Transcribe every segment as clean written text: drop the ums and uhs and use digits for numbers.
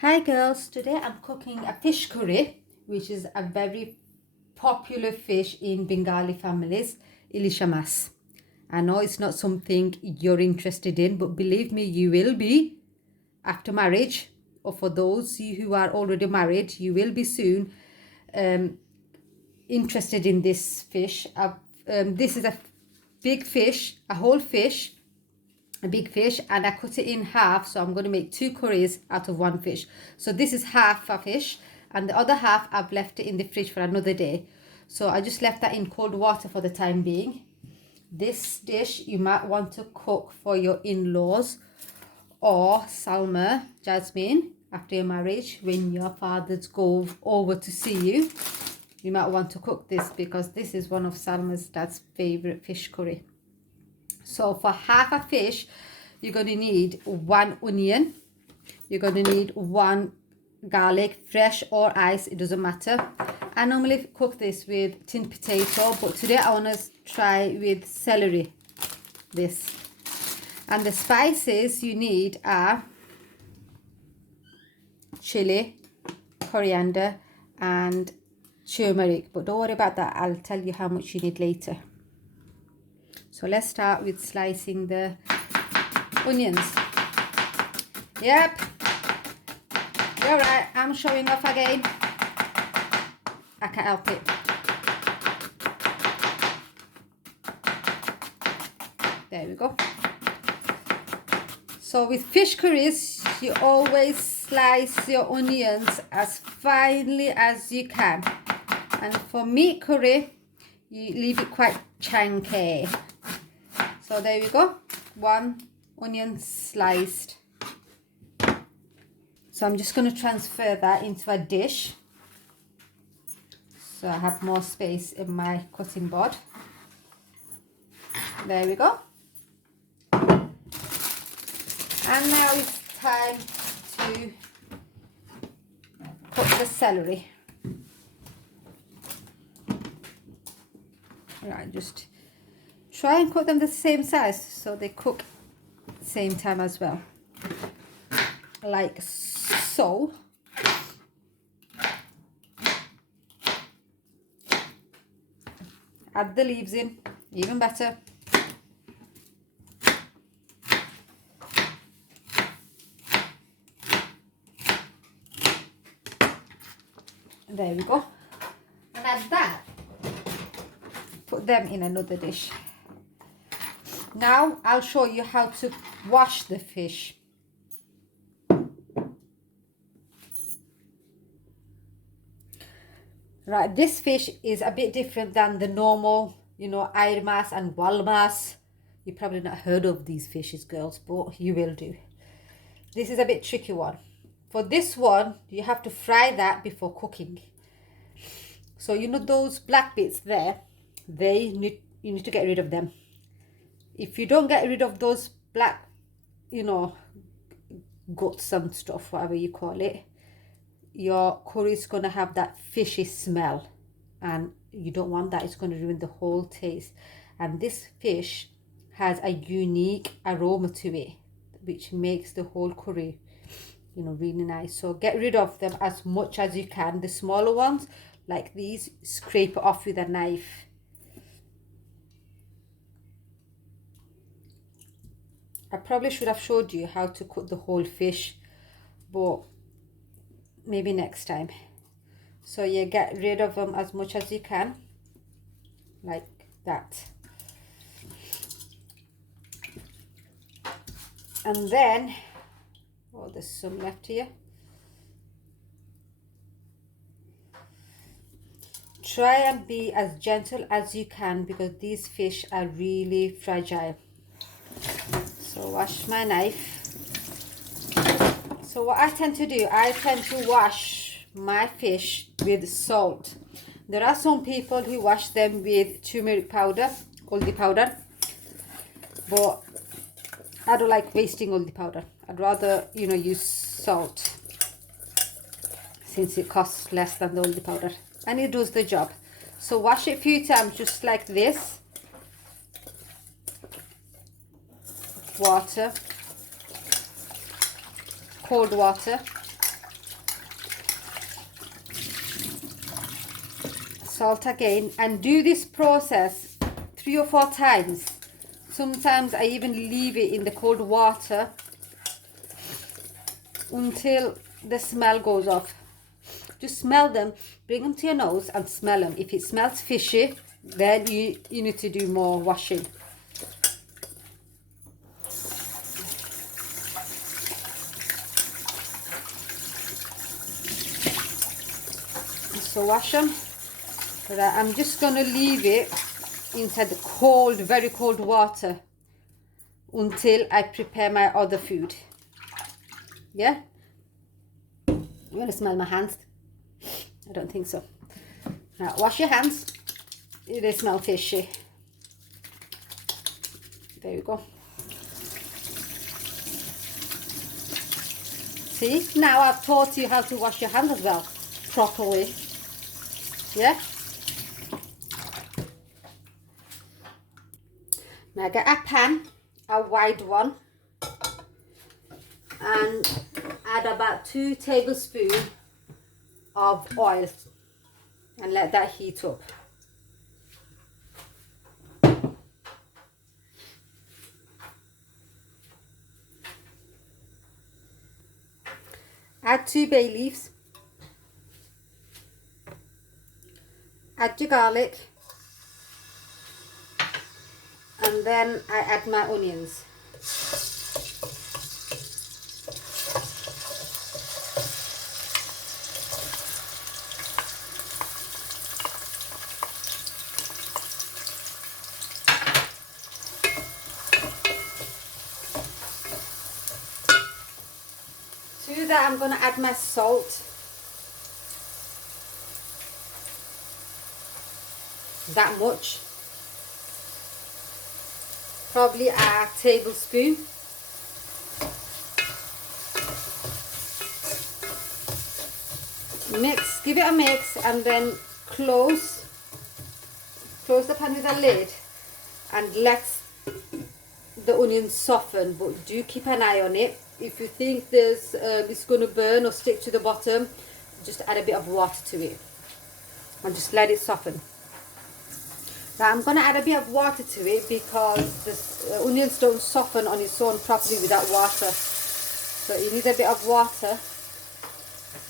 Hi girls, today I'm cooking a fish curry, which is a very popular fish in Bengali families, ilisha mas. I know it's not something you're interested in, but believe me, you will be after marriage, or for those who are already married, you will be soon interested in this fish. This is a big fish, a whole fish, a big fish, and I cut it in half, so I'm going to make two curries out of one fish. So this is half a fish, and the other half I've left it in the fridge for another day. So I just left that in cold water for the time being. This dish you might want to cook for your in-laws or Salma, Jasmine, after your marriage, when your fathers go over to see you. You might want to cook this because this is one of Salma's dad's favorite fish curry. So for half a fish, you're going to need one onion. You're going to need one garlic, fresh or ice, it doesn't matter. I normally cook this with tin potato, but today I want to try with celery, this. And the spices you need are chili, coriander, and turmeric. But don't worry about that, I'll tell you how much you need later. So let's start with slicing the onions. Yep, you're right, I'm showing off again. I can't help it. There we go. So with fish curries, you always slice your onions as finely as you can. And for meat curry, you leave it quite chunky. So there we go, one onion sliced. So I'm just going to transfer that into a dish, so I have more space in my cutting board. There we go. And now it's time to cut the celery. Right, just try and cut them the same size so they cook at the same time as well, like so. Add the leaves in, even better. There we go. And add that. Put them in another dish. Now I'll show you how to wash the fish. Right, this fish is a bit different than the normal, airmas and walmas. You probably not heard of these fishes, girls, but you will do. This is a bit tricky one. For this one, you have to fry that before cooking. So those black bits there, you need to get rid of them. If you don't get rid of those black, guts and stuff, whatever you call it, your curry is going to have that fishy smell, and you don't want that. It's going to ruin the whole taste. And this fish has a unique aroma to it, which makes the whole curry really nice. So get rid of them as much as you can. The smaller ones like these, scrape it off with a knife. I probably should have showed you how to cook the whole fish, but maybe next time. So you get rid of them as much as you can, like that. And then, oh, there's some left here. Try and be as gentle as you can because these fish are really fragile. So wash my knife. So what I tend to do, I tend to wash my fish with salt. There are some people who wash them with turmeric powder, haldi powder, but I don't like wasting haldi powder. I'd rather, use salt since it costs less than the haldi powder and it does the job. So wash it a few times just like this. Water, cold water, salt again, and do this process 3 or 4 times. Sometimes I even leave it in the cold water until the smell goes off. Just smell them, bring them to your nose and smell them. If it smells fishy, then you need to do more washing. So wash them. I'm just going to leave it inside the cold, very cold water until I prepare my other food. Yeah? I'm going to smell my hands. I don't think so. Now wash your hands. They smell fishy. There you go. See, now I've taught you how to wash your hands as well, properly. Yeah? Now get a pan, a wide one, and add about 2 tablespoons of oil and let that heat up. Add 2 bay leaves, add your garlic, and then I add my onions. To that I'm going to add my salt. That much. Probably a tablespoon. Mix, give it a mix, and then close the pan with a lid and let the onions soften, but do keep an eye on it. If you think there's it's going to burn or stick to the bottom, just add a bit of water to it and just let it soften. Now I'm going to add a bit of water to it because the onions don't soften on its own properly without water. So you need a bit of water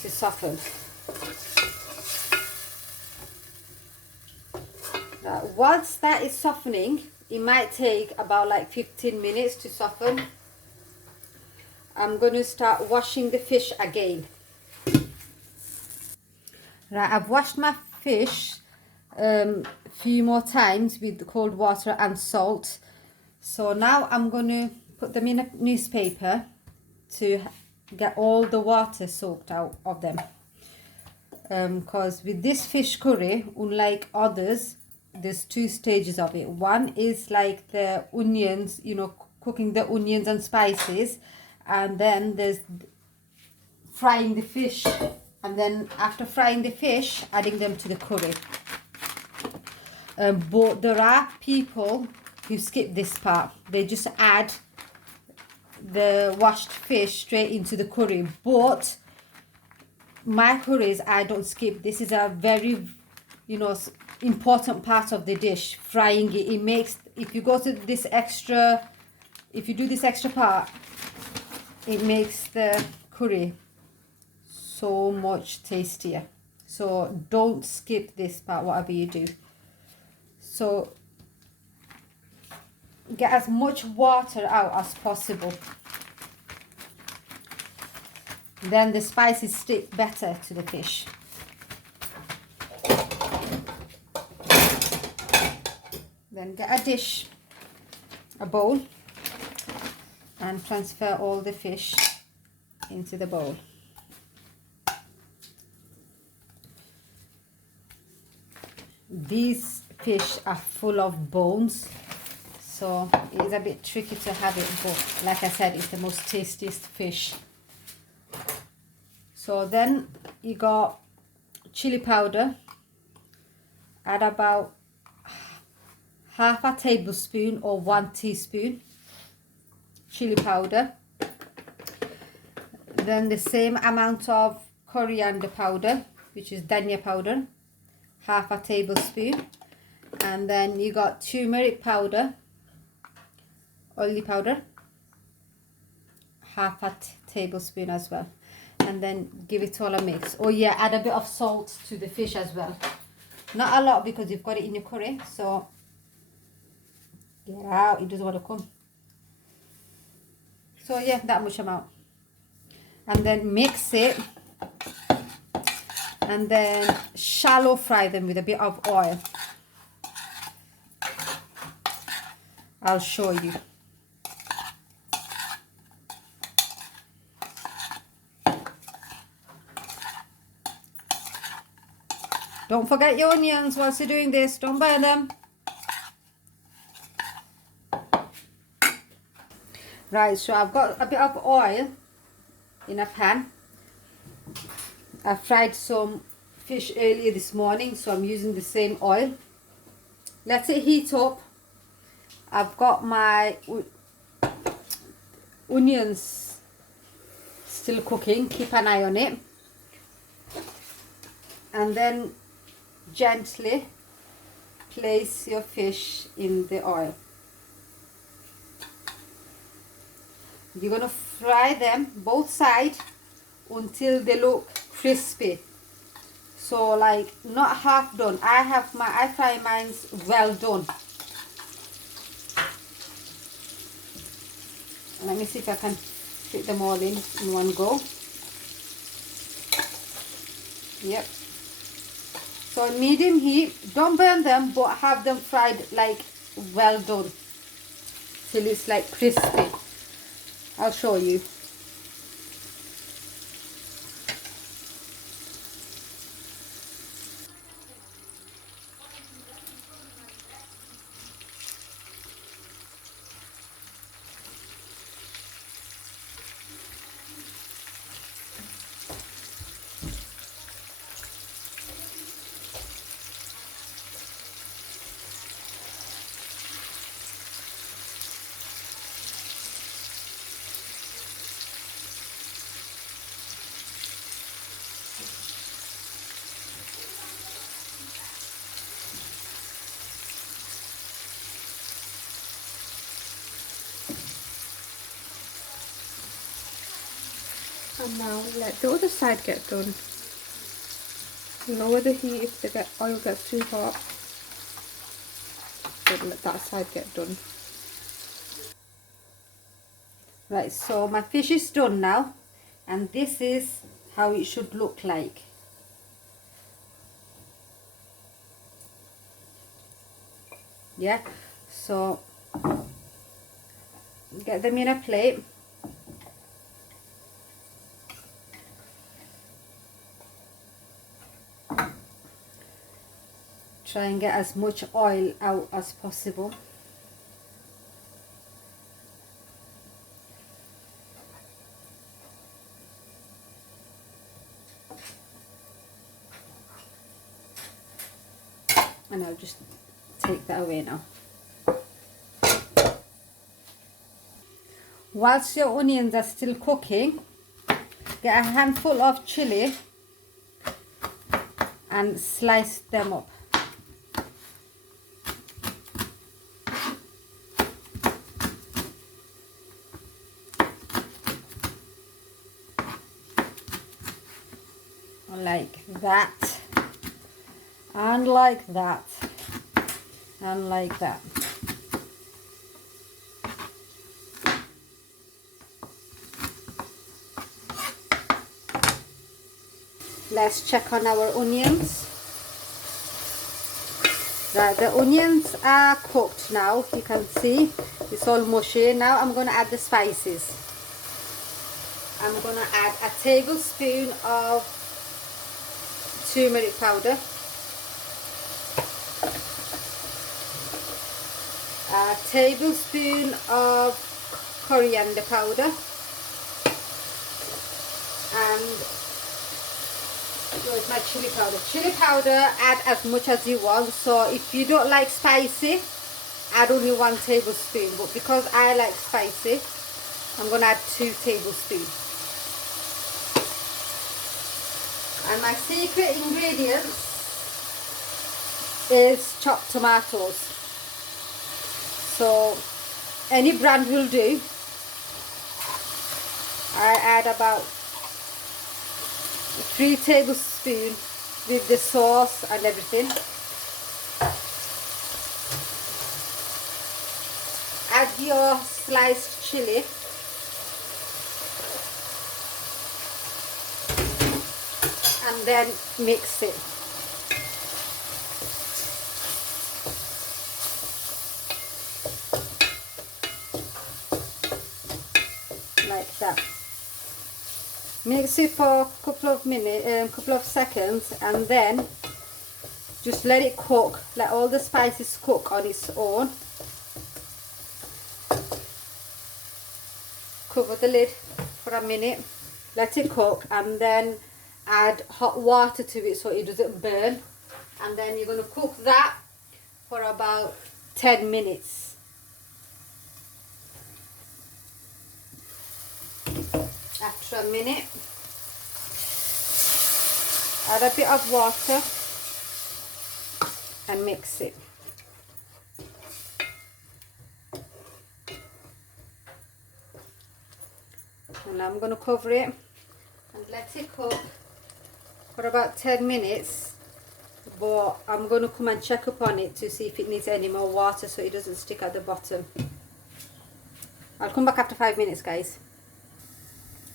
to soften. Now, once that is softening, it might take about like 15 minutes to soften. I'm going to start washing the fish again. Right, I've washed my fish few more times with the cold water and salt. So now I'm going to put them in a newspaper to get all the water soaked out of them. Because with this fish curry, unlike others, there's 2 stages of it. One is like the onions, you know, cooking the onions and spices, and then there's frying the fish, and then after frying the fish, adding them to the curry. But there are people who skip this part. They just add the washed fish straight into the curry. But my curries, I don't skip. This is a very, you know, important part of the dish. Frying it, it makes, if you go to this extra, if you do this extra part, it makes the curry so much tastier. So don't skip this part, whatever you do. So get as much water out as possible. Then the spices stick better to the fish. Then get a dish, a bowl, and transfer all the fish into the bowl. These fish are full of bones, so it is a bit tricky to have it, but like I said, it's the most tastiest fish. So then you got chili powder. Add about half a tablespoon or 1 teaspoon chili powder. Then the same amount of coriander powder, which is dhania powder, half a tablespoon. And then you got turmeric powder, oily powder, half a tablespoon as well. And then give it all a mix. Oh yeah, add a bit of salt to the fish as well. Not a lot because you've got it in your curry, so get out, it doesn't want to come. So yeah, that much amount. And then mix it. And then shallow fry them with a bit of oil. I'll show you. Don't forget your onions whilst you're doing this. Don't burn them. Right, so I've got a bit of oil in a pan. I fried some fish earlier this morning, so I'm using the same oil. Let it heat up. I've got my onions still cooking. Keep an eye on it. And then gently place your fish in the oil. You're going to fry them both sides until they look crispy. So like not half done. I fry mine's well done. Let me see if I can fit them all in one go. Yep. So medium heat, don't burn them, but have them fried like well done till it's like crispy. I'll show you. And now let the other side get done. Lower the heat if the oil gets too hot. So let that side get done. Right, so my fish is done now, and this is how it should look like. Yeah, so get them in a plate. Try and get as much oil out as possible. And I'll just take that away now. Whilst your onions are still cooking, get a handful of chili and slice them up. Like that, and like that, and like that. Let's check on our onions. Right, the onions are cooked now. You can see it's all mushy. Now I'm going to add the spices. I'm going to add a tablespoon of turmeric powder, a tablespoon of coriander powder, and where's my chili powder? Chili powder, add as much as you want. So if you don't like spicy, add only 1 tablespoon, but because I like spicy, I'm going to add 2 tablespoons. And my secret ingredients is chopped tomatoes. So any brand will do. I add about 3 tablespoons with the sauce and everything. Add your sliced chili. And then mix it. Like that. Mix it for a couple of minutes, couple of seconds, and then just let it cook. Let all the spices cook on its own. Cover the lid for a minute. Let it cook, and then add hot water to it so it doesn't burn. And then you're going to cook that for about 10 minutes. After a minute, add a bit of water and mix it. And I'm going to cover it and let it cook for about 10 minutes. But I'm going to come and check up on it to see if it needs any more water so it doesn't stick at the bottom. I'll come back after 5 minutes, guys.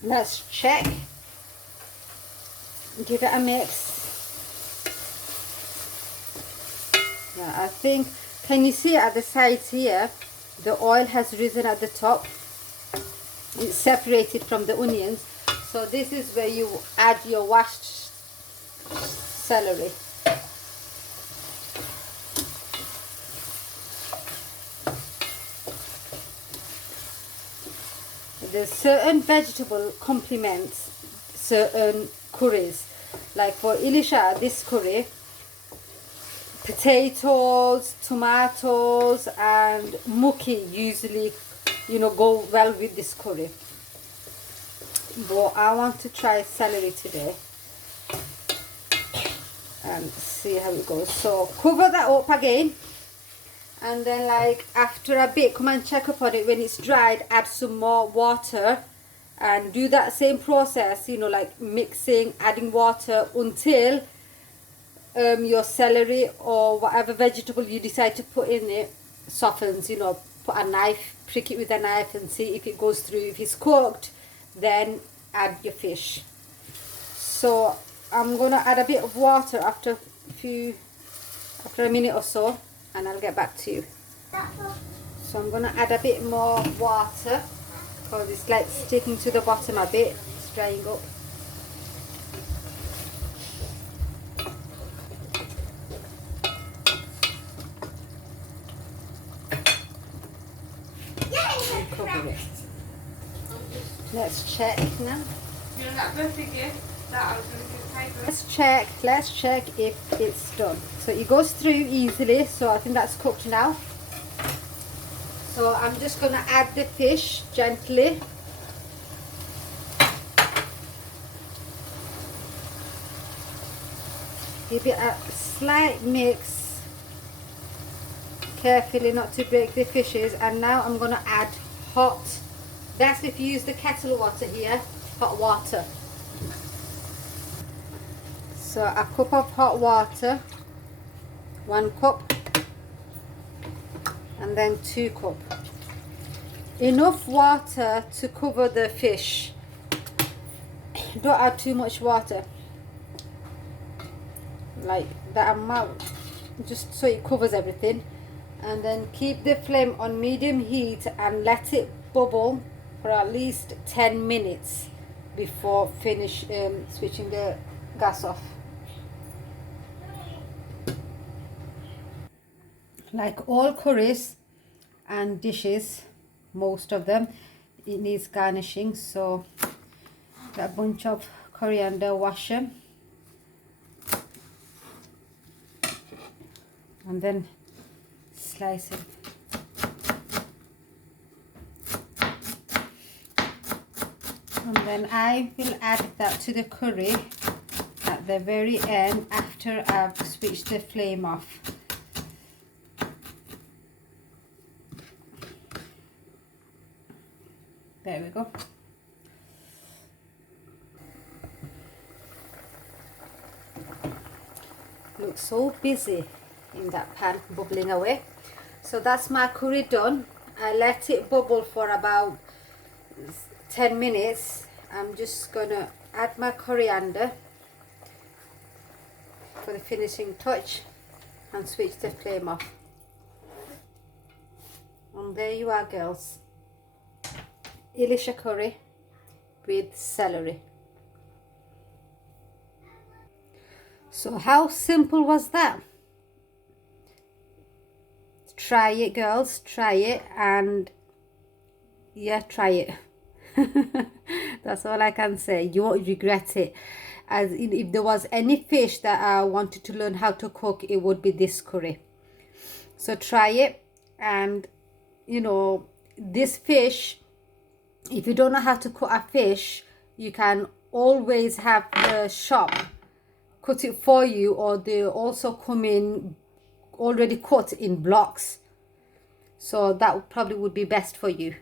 Let's check. Give it a mix. Yeah, I think, can you see at the sides here, the oil has risen at the top. It's separated from the onions. So this is where you add your washed celery. There's certain vegetable complements certain curries. Like for ilisha, this curry, potatoes, tomatoes and muki usually, you know, go well with this curry. But I want to try celery today and see how it goes. So cover that up again. And then like after a bit, come and check up on it. When it's dried, add some more water and do that same process, you know, like mixing, adding water until your celery or whatever vegetable you decide to put in it softens. You know, put a knife, prick it with a knife and see if it goes through. If it's cooked, then add your fish. So I'm going to add a bit of water after a minute or so, and I'll get back to you. So I'm going to add a bit more water because it's like sticking to the bottom a bit. It's drying up. And cover it. Let's check now. Let's check if it's done. So it goes through easily, so I think that's cooked now. So I'm just going to add the fish gently. Give it a slight mix, carefully not to break the fishes. And now I'm going to add hot, that's if you use the kettle water here, hot water. So a cup of hot water, 1 cup, and then 2 cups. Enough water to cover the fish. Don't add too much water, like that amount, just so it covers everything. And then keep the flame on medium heat and let it bubble for at least 10 minutes before switching the gas off. Like all curries and dishes, most of them, it needs garnishing. So got a bunch of coriander, wash them, and then slice it. And then I will add that to the curry at the very end after I've switched the flame off. There we go. Looks so busy in that pan, bubbling away. So that's my curry done. I let it bubble for about 10 minutes. I'm just gonna add my coriander for the finishing touch and switch the flame off. And there you are, girls. Ilisha curry with celery. So how simple was that? Try it, girls, try it, and yeah, try it. That's all I can say. You won't regret it. As if there was any fish that I wanted to learn how to cook, it would be this curry. So try it. And you know, this fish, if you don't know how to cook a fish, you can always have the shop cut it for you, or they also come in already cut in blocks. So that probably would be best for you.